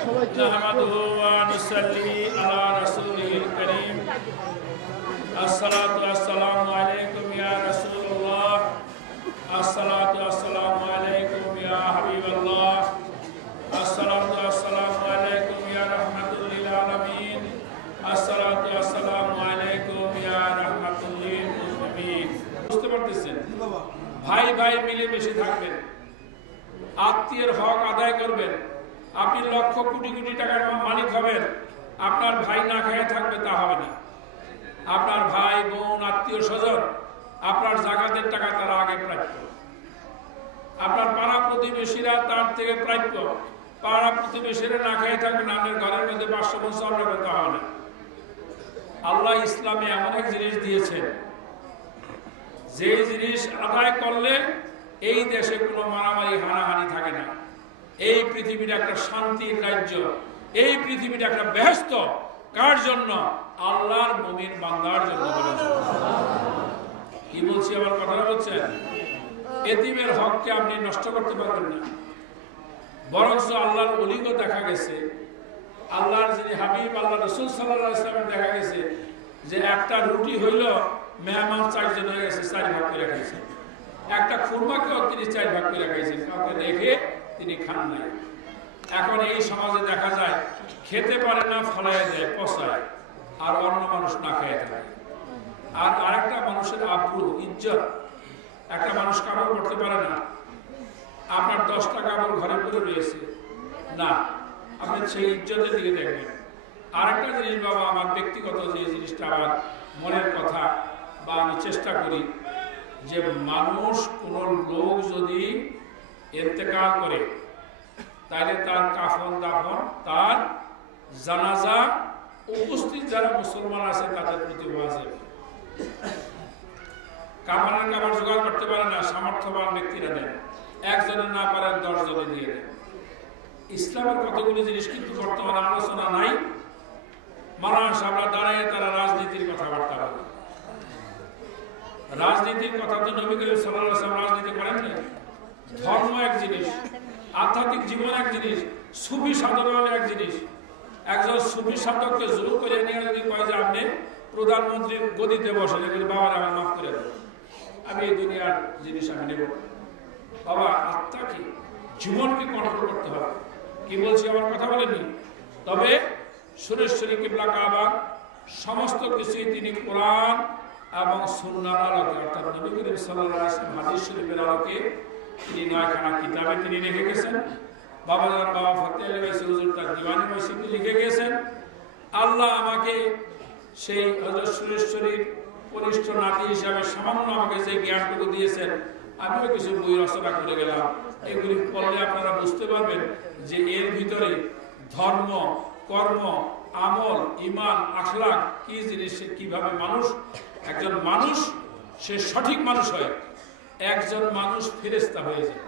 নাহমাদুহু ওয়া নুসাল্লি আলা রাসূলিল কারীম। আসসালাতু আসসালামু আলাইকুম ইয়া রাসূলুল্লাহ, আসসালাতু আসসালামু আলাইকুম ইয়া হাবিবাল্লাহ, আসসালাতু আসসালামু আলাইকুম ইয়া রাহমাতুল লিল আলামিন, আসসালাতু আসসালামু আলাইকুম ইয়া রাহমাতুল লিল মুসলিমিন। বুঝতে পারতেছেন? ভাই ভাই মিলে বেশি থাকবেন, আত্মীয়ের হক আদায় করবেন। আপনি লক্ষ কোটি কোটি টাকার মালিক হবেন, আপনার ভাই না খেয়ে থাকবে তা হবে না। আপনার ভাই বোন আত্মীয় স্বজন আপনার জাকাতের টাকা তারা আগে প্রাপ্য, আপনার পাড়া প্রতিবেশীরা তার থেকে প্রাপ্য। পাড়া প্রতিবেশীরা না খেয়ে থাকবেন, আপনার ঘরের মধ্যে 500 মণ চাউল রাখবেন তা হবে না। আল্লাহ ইসলামে এমন এক জিনিস দিয়েছেন, যে জিনিস আদায় করলে এই দেশে কোনো মারামারি হানাহানি থাকে না। এই পৃথিবীর একটা শান্তির রাজ্য, এই পৃথিবীর একটা বেহেশত কার জন্য? আল্লাহর মুমিন বান্দার জন্য। কি বলছি, আমার কথা বলছেন? এতিমের হককে আপনি নষ্ট করতে পারবেন না। বরঞ্চ আল্লাহর ওলিগো দেখা গেছে, আল্লাহর যিনি হাবিব আল্লাহ রাসূল সাল্লাল্লাহু আলাইহি ওয়াসাল্লাম দেখা গেছে যে একটা রুটি হইল মেহমান 4 জন হয়ে গেছে, 4 ভাগ করে খাইছে। একটা খুরমাকেও তিনি 4 ভাগ করে খাইছেন, কাউকে রেখে তিনি খান নাই। এখন এই সমাজে দেখা যায় খেতে পারে না, ফলাইয়া দেয়, পচায়, আর অন্য মানুষ না খেয়ে থাকে। আর আরেকটা মানুষের আব্রু ইজ্জত, একটা মানুষ কাপড় পরতে পারে না, আপনার 10টা কাপড় ঘরে পরে রয়েছে না, আপনি সেই ইজ্জতের দিকে দেখবেন। আরেকটা জিনিস বাবা, আমার ব্যক্তিগত যে জিনিসটা আমার মনের কথা, বা আমি চেষ্টা করি যে মানুষ, কোন লোক যদি ইন্তেকাল করে তাহলে তার কাফন দাফন, তার জানাজা উপস্থিত যারা মুসলমান আছে তাদের প্রতি ওয়াজিব। কাফনের কাপড় জোগাড় করতে পারে না, সামর্থ্যবান ব্যক্তিরা দেন, একজনের না পারেন 10 জনে দিয়ে দেন। ইসলামের কতগুলি জিনিস কিন্তু বর্তমানে আলোচনা নাই। মানুষ আমরা দাঁড়িয়ে তারা রাজনীতির কথাবার্তা বলে। রাজনীতির কথা তো নবী করিম সাল্লাল্লাহু আলাইহি ওয়াসাল্লাম রাজনীতি করেন না। ধর্ম এক জিনিস, আধ্যাত্মিক জীবন এক জিনিস, সুফি সাধনা এক জিনিস। একজন সুফি সাধককে জোর করে নিয়ে যদি কয় যে আপনি প্রধানমন্ত্রীর গদিতে বসেন, বলি বাবা আমার মাফ করে দেন, আমি এই দুনিয়ার জিনিস আমি নেব। বাবা, আত্মা কি, জীবনকে কন্ট্রোল করতে হবে। কি বলছি, আমার কথা বলেননি? তবে সুরেশ্বরী কিবলা কাবা সমস্ত কিছুই তিনি কোরআন এবং সুন্নাহর আলোকে, অর্থাৎ নবী করিম সাল্লাল্লাহু আলাইহি ওয়াসাল্লাম হাদিস শরীফের আলোকে তিনি 9খানা কিতাবে তিনি লিখে গেছেন। বাবা ফতেহ আলী ভাইসি হুজুর তার দিওয়ানি মসজিদে লিখে গেছেন। আল্লাহ আমাকে সেই হযরত সুরেশ্বরীর কনিষ্ঠ নাতি হিসাবে সামান্য আমাকে যে জ্ঞানটুকু দিয়েছেন, আমিও কিছু বই রচনা করে গেলাম। এগুলি পড়লে আপনারা বুঝতে পারবেন যে এর ভিতরে ধর্ম, কর্ম, আমল, ঈমান, আখলাক কি জিনিস, কিভাবে মানুষ, একজন মানুষ সে সঠিক মানুষ হয়, একজন মানুষ ফেরেশতা হয়ে যায়।